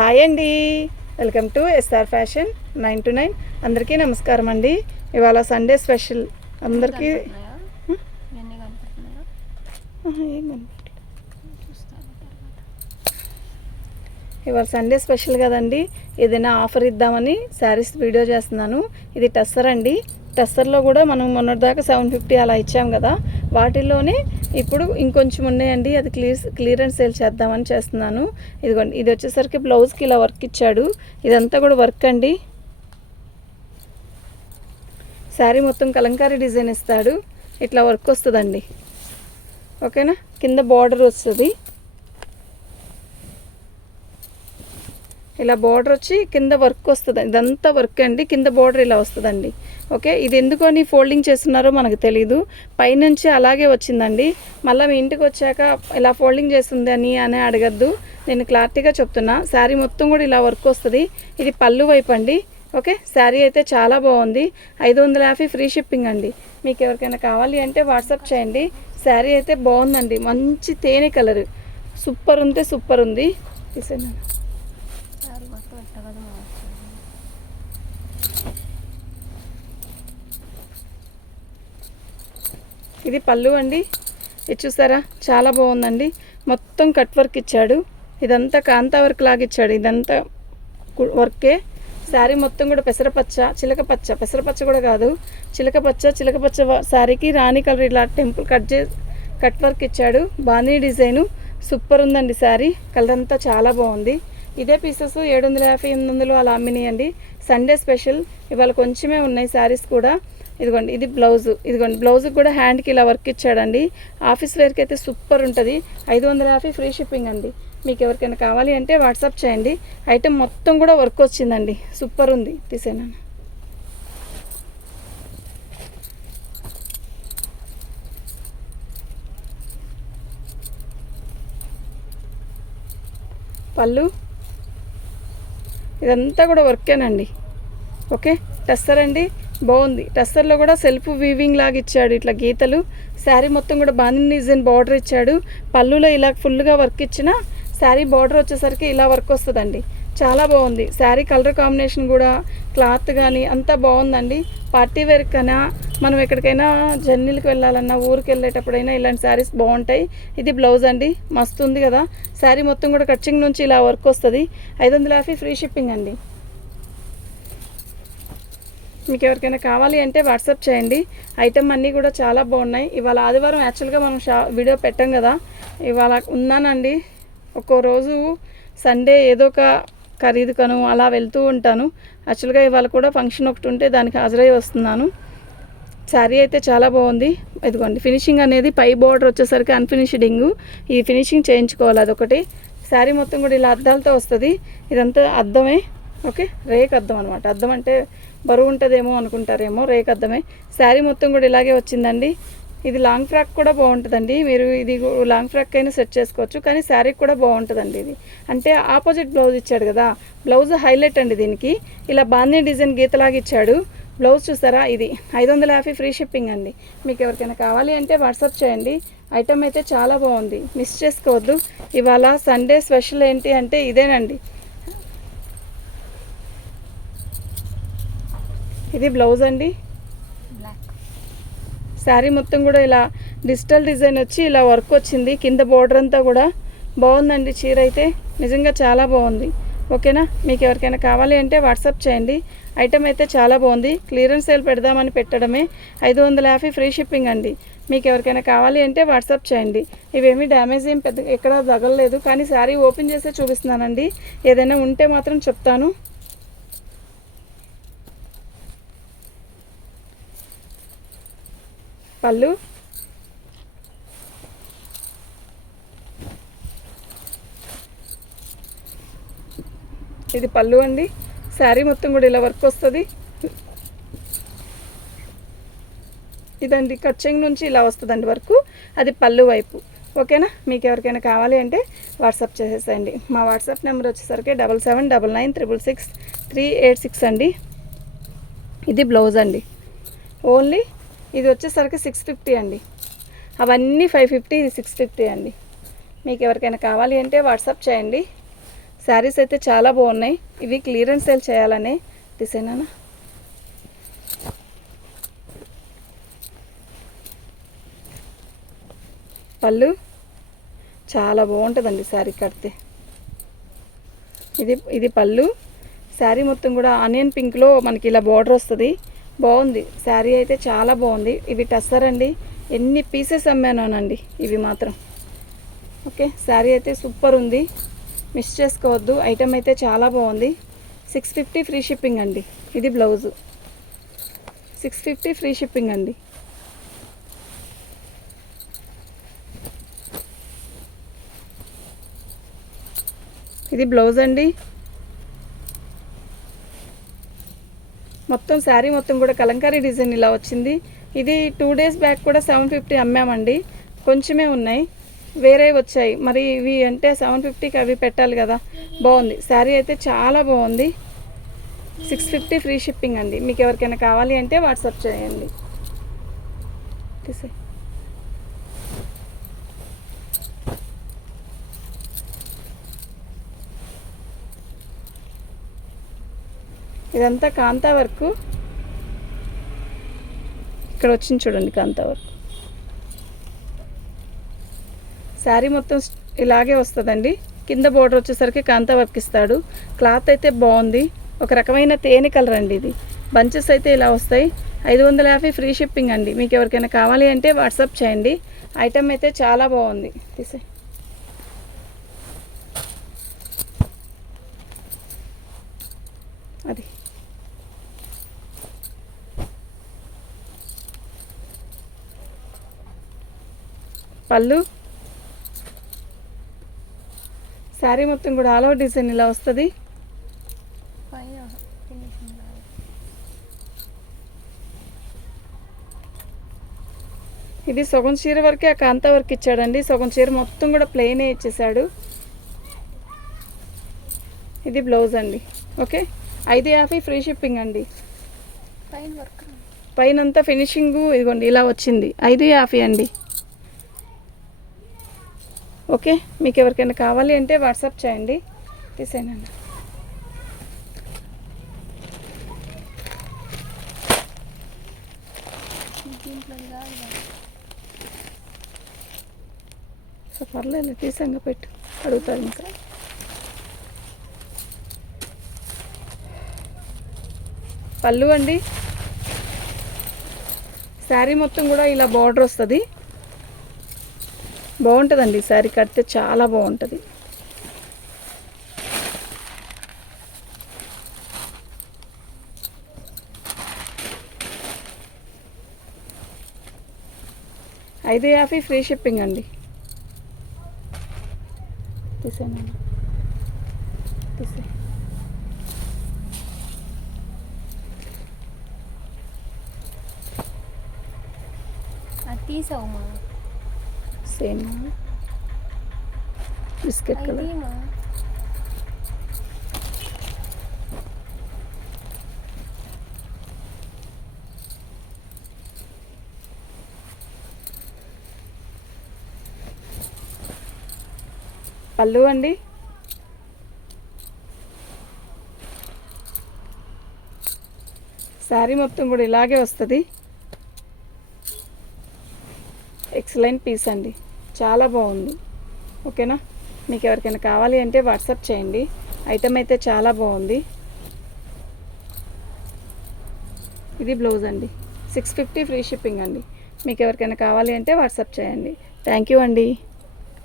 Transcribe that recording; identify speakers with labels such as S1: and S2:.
S1: Hi అండి. Welcome to S R fashion nine to nine. అందరికీ నమస్కారం అండి. ఇవాళ సండే స్పెషల్. అందరికీ ఏం ఇవాళ సండే స్పెషల్ కదండి. ఏదైనా ఆఫర్ ఇద్దామని శారీస్ వీడియో చేస్తున్నాను. ఇది టస్సర్ అండి. టస్సర్లో కూడా మనం మొన్నటిదాకా సెవెన్ ఫిఫ్టీ అలా ఇచ్చాం కదా. వాటిల్లోనే ఇప్పుడు ఇంకొంచెం ఉన్నాయండి. అది క్లియర్ క్లియరెన్స్ సేల్ చేద్దామని చేస్తున్నాను. ఇదిగోండి ఇది వచ్చేసరికి బ్లౌజ్కి ఇలా వర్క్ ఇచ్చాడు. ఇదంతా కూడా వర్క్ అండి. శారీ మొత్తం కలంకారీ డిజైన్ ఇస్తాడు. ఇట్లా వర్క్ వస్తుందండి. ఓకేనా? కింద బార్డర్ వస్తుంది. ఇలా బార్డర్ వచ్చి కింద వర్క్ వస్తుంది ఇదంతా వర్క్ అండి. కింద బార్డర్ ఇలా వస్తుందండి. ఓకే ఇది ఎందుకని ఫోల్డింగ్ చేస్తున్నారో మనకు తెలియదు పైనుంచి అలాగే వచ్చిందండి. మళ్ళీ మీ ఇంటికి వచ్చాక ఇలా ఫోల్డింగ్ చేస్తుంది అని అని అడగద్దు. నేను క్లారిటీగా చెప్తున్నా. శారీ మొత్తం కూడా ఇలా వర్క్ వస్తుంది. ఇది పళ్ళు వైపు అండి. ఓకే శారీ అయితే చాలా బాగుంది. ఐదు వందల యాభై ఫ్రీ షిప్పింగ్ అండి. మీకు ఎవరికైనా కావాలి అంటే వాట్సాప్ చేయండి. శారీ అయితే బాగుందండి. మంచి తేనె కలర్ సూపర్ ఉంటే సూపర్ ఉంది. తీసేనా
S2: శారీ మొత్తం ఎట్లా కదా మార్చాలి.
S1: ఇది పళ్ళు అండి. ఇది చూసారా? చాలా బాగుందండి. మొత్తం కట్ వర్క్ ఇచ్చాడు. ఇదంతా కాంతా వర్క్ లాగా ఇచ్చాడు. ఇదంతా వర్కే. శారీ మొత్తం కూడా పెసరపచ్చ చిలక పచ్చ. పెసరపచ్చ కూడా కాదు. చిలక పచ్చ చిలక పచ్చ శారీకి రాణి కలర్ ఇలా టెంపుల్ కట్ చే కట్ వర్క్ ఇచ్చాడు. బానీ డిజైను. సూపర్ ఉందండి శారీ కలర్ అంతా చాలా బాగుంది. ఇదే పీసెస్ ఏడు వందల యాభై ఎనిమిది వందలు అలా అమ్మినాయండి. Sunday special. ఇవాళ కొంచెమే ఉన్నాయి శారీస్ కూడా. ఇదిగోండి ఇది బ్లౌజ్. ఇదిగోండి బ్లౌజ్కి కూడా హ్యాండ్కి ఇలా వర్క్ ఇచ్చాడండి. ఆఫీస్ వేర్కి అయితే సూపర్ ఉంటుంది. ఐదు వందల యాభై ఫ్రీ షిప్పింగ్ అండి. మీకు ఎవరికైనా కావాలి అంటే వాట్సాప్ చేయండి. ఐటెం మొత్తం కూడా వర్క్ వచ్చిందండి. సూపర్ ఉంది తీసేనా పళ్ళు. ఇదంతా కూడా వర్కేనండి ఓకే టస్సర్ అండి. బాగుంది. టస్సర్లో కూడా సెల్ఫ్ వీవింగ్ లాగా ఇచ్చాడు ఇట్లా గీతలు. శారీ మొత్తం కూడా బాందిని డిజైన్ బార్డర్ ఇచ్చాడు. పళ్ళులో ఇలా ఫుల్గా వర్క్ ఇచ్చిన శారీ బార్డర్ వచ్చేసరికి ఇలా వర్క్ వస్తుందండి. చాలా బాగుంది. శారీ కలర్ కాంబినేషన్ కూడా క్లాత్ కానీ అంతా బాగుందండి. పార్టీ వేర్ కన్నా మనం ఎక్కడికైనా జర్నీలకు వెళ్ళాలన్నా ఊరికి వెళ్ళేటప్పుడైనా ఇలాంటి శారీస్ బాగుంటాయి. ఇది బ్లౌజ్ అండి. మస్తు ఉంది కదా. శారీ మొత్తం కూడా కచ్చింగ్ నుంచి ఇలా వర్క్ వస్తుంది. ఐదు వందల యాభై ఫ్రీ షిప్పింగ్ అండి. మీకు ఎవరికైనా కావాలి అంటే వాట్సాప్ చేయండి. ఐటమ్ అన్నీ కూడా చాలా బాగున్నాయి. ఇవాళ ఆదివారం యాక్చువల్గా మనం షా వీడియో పెట్టాం కదా. ఇవాళ ఉన్నానండి. ఒక్కో రోజు సండే ఏదో ఒక ఖరీదు కను అలా వెళ్తూ ఉంటాను. యాక్చువల్గా ఇవాళ కూడా ఫంక్షన్ ఒకటి ఉంటే దానికి హాజరై వస్తున్నాను. శారీ అయితే చాలా బాగుంది. ఇదిగోండి ఫినిషింగ్ అనేది పై బోర్డర్ వచ్చేసరికి అన్ఫినిషింగ్ ఈ ఫినిషింగ్ చేయించుకోవాలి అదొకటి. శారీ మొత్తం కూడా ఇలా అద్దాలతో వస్తుంది. ఇదంతా అద్దమే. ఓకే రేక్ అద్దం అనమాట అద్దం అంటే బరువు ఉంటుందేమో అనుకుంటారేమో రేక్ అర్థమే శారీ మొత్తం కూడా ఇలాగే వచ్చిందండి. ఇది లాంగ్ ఫ్రాక్ కూడా బాగుంటుందండి. మీరు ఇది లాంగ్ ఫ్రాక్ అయినా సెట్ చేసుకోవచ్చు కానీ శారీ కూడా బాగుంటుందండి ఇది. అంటే ఆపోజిట్ బ్లౌజ్ ఇచ్చాడు కదా బ్లౌజ్ హైలైట్ అండి దీనికి. ఇలా బాందీ డిజైన్ గీతలాగా ఇచ్చాడు. బ్లౌజ్ చూసారా ఇది? ఐదు వందల యాభై ఫ్రీ షిప్పింగ్ అండి. మీకు ఎవరికైనా కావాలి అంటే వాట్సాప్ చేయండి. ఐటమ్ అయితే చాలా బాగుంది. మిస్ చేసుకోవద్దు. ఇవాళ సండే స్పెషల్ ఏంటి అంటే ఇదేనండి. ఇది బ్లౌజ్ అండి. శారీ మొత్తం కూడా ఇలా డిజిటల్ డిజైన్ వచ్చి ఇలా వర్క్ వచ్చింది. కింద బోర్డర్ అంతా కూడా బాగుందండి చీర అయితే. నిజంగా చాలా బాగుంది. ఓకేనా? మీకు ఎవరికైనా కావాలి అంటే వాట్సాప్ చేయండి. ఐటమ్ అయితే చాలా బాగుంది. క్లియరెన్స్ సేల్ పెడదామని పెట్టడమే. ఐదు వందల యాభై ఫ్రీ షిప్పింగ్ అండి. మీకు ఎవరికైనా కావాలి అంటే వాట్సాప్ చేయండి. ఇవేమీ డ్యామేజ్ ఏం పెద్ద ఎక్కడా తగలలేదు. కానీ శారీ ఓపెన్ చేసే చూపిస్తున్నానండి. ఏదైనా ఉంటే మాత్రం చెప్తాను. పళ్ళు. ఇది పళ్ళు అండి. శారీ మొత్తం కూడా ఇలా వర్క్ వస్తుంది. ఇదండి కచ్చింగ్ నుంచి ఇలా వస్తుందండి వర్క్. అది పళ్ళు వైపు. ఓకేనా? మీకు ఎవరికైనా కావాలి అంటే వాట్సాప్ చేసేసేయండి. మా వాట్సాప్ నెంబర్ వచ్చేసరికి double seven double nine triple six three eight six అండి. ఇది బ్లౌజ్ అండి. ఓన్లీ ఇది వచ్చేసరికి సిక్స్ ఫిఫ్టీ అండి. అవన్నీ ఫైవ్ ఫిఫ్టీ ఇది సిక్స్ ఫిఫ్టీ అండి. మీకు ఎవరికైనా కావాలి అంటే వాట్సాప్ చేయండి. శారీస్ అయితే చాలా బాగున్నాయి. ఇవి క్లియరెన్స్ సేల్ చేయాలనే డిసైన్ అన్న పళ్ళు? చాలా బాగుంటుందండి శారీ కడితే. ఇది ఇది పళ్ళు. శారీ మొత్తం కూడా ఆనియన్ పింక్లో మనకి ఇలా బార్డర్ వస్తుంది. బాగుంది. శారీ అయితే చాలా బాగుంది. ఇవి టస్సర్ అండి. ఎన్ని పీసెస్ అమ్మానోనండి. ఇవి మాత్రం. ఓకే శారీ అయితే సూపర్ ఉంది. మిస్ చేసుకోవద్దు. ఐటమ్ అయితే చాలా బాగుంది. సిక్స్ ఫిఫ్టీ ఫ్రీ షిప్పింగ్ అండి. ఇది blouse. Six fifty free shipping అండి. ఇది బ్లౌజ్ అండి. మొత్తం శారీ మొత్తం కూడా కలంకారీ డిజైన్ ఇలా వచ్చింది. ఇది టూ డేస్ బ్యాక్ కూడా సెవెన్ ఫిఫ్టీ అమ్మామండి. కొంచెమే ఉన్నాయి. వేరే వచ్చాయి. మరి ఇవి అంటే సెవెన్ ఫిఫ్టీకి అవి పెట్టాలి కదా. బాగుంది. శారీ అయితే చాలా బాగుంది. సిక్స్ ఫిఫ్టీ ఫ్రీ షిప్పింగ్ అండి. మీకు ఎవరికైనా కావాలి అంటే వాట్సాప్ చేయండి. ఇదంతా కాంతా వర్క్. ఇక్కడ వచ్చింది చూడండి కాంతా వర్క్. శారీ మొత్తం ఇలాగే వస్తుందండి. కింద బోర్డర్ వచ్చేసరికి కాంతా వర్క్ ఇస్తాడు. క్లాత్ అయితే బాగుంది. ఒక రకమైన తేనె కలర్ అండి ఇది. బంచెస్ అయితే ఇలా వస్తాయి. ఐదు వందల యాభై ఫ్రీ షిప్పింగ్ అండి. మీకు ఎవరికైనా కావాలి అంటే వాట్సాప్ చేయండి. ఐటమ్ అయితే చాలా బాగుంది. తీసే అది. పళ్ళు. శారీ మొత్తం కూడా ఆల్ ఓవర్ డిజైన్ ఇలా వస్తుంది. ఇది సగం చీర వరకే ఆ కాంతా వర్క్ ఇచ్చాడండి. సగం చీర మొత్తం కూడా ప్లెయినే ఇచ్చేసాడు. ఇది బ్లౌజ్ అండి. ఓకే? ఐదు యాభై ఫ్రీ షిప్పింగ్ అండి. పైనంతా ఫినిషింగ్ ఇదిగోండి ఇలా వచ్చింది. ఐదు యాభై అండి. ఓకే మీకు ఎవరికైనా కావాలి అంటే వాట్సాప్ చేయండి. తీసేనండి సో పర్లేదు తీసంగా పెట్టు. అడుగుతారు ఇంకా. పళ్ళు అండి. శారీ మొత్తం కూడా ఇలా బార్డర్ వస్తుంది. బాగుంటుందండి. శారీ కడితే చాలా బాగుంటుంది. ఐదు యాభై ఫ్రీ షిప్పింగ్ అండి. తీసే
S2: అది తీసావు మా.
S1: సేమ్. Biscuit colour. పళ్ళు అండి? శారీ మొత్తం కూడా ఇలాగే వస్తుంది. ఎక్సలెంట్ పీస్ అండి. చాలా బాగుంది. ఓకేనా? మీకు ఎవరికైనా కావాలి అంటే వాట్సాప్ చేయండి. ఐటమ్ అయితే చాలా బాగుంది. ఇది బ్లౌజ్ అండి. సిక్స్ ఫిఫ్టీ ఫ్రీ షిప్పింగ్ అండి. మీకు ఎవరికైనా కావాలి అంటే వాట్సాప్ చేయండి. థ్యాంక్ యూ అండి.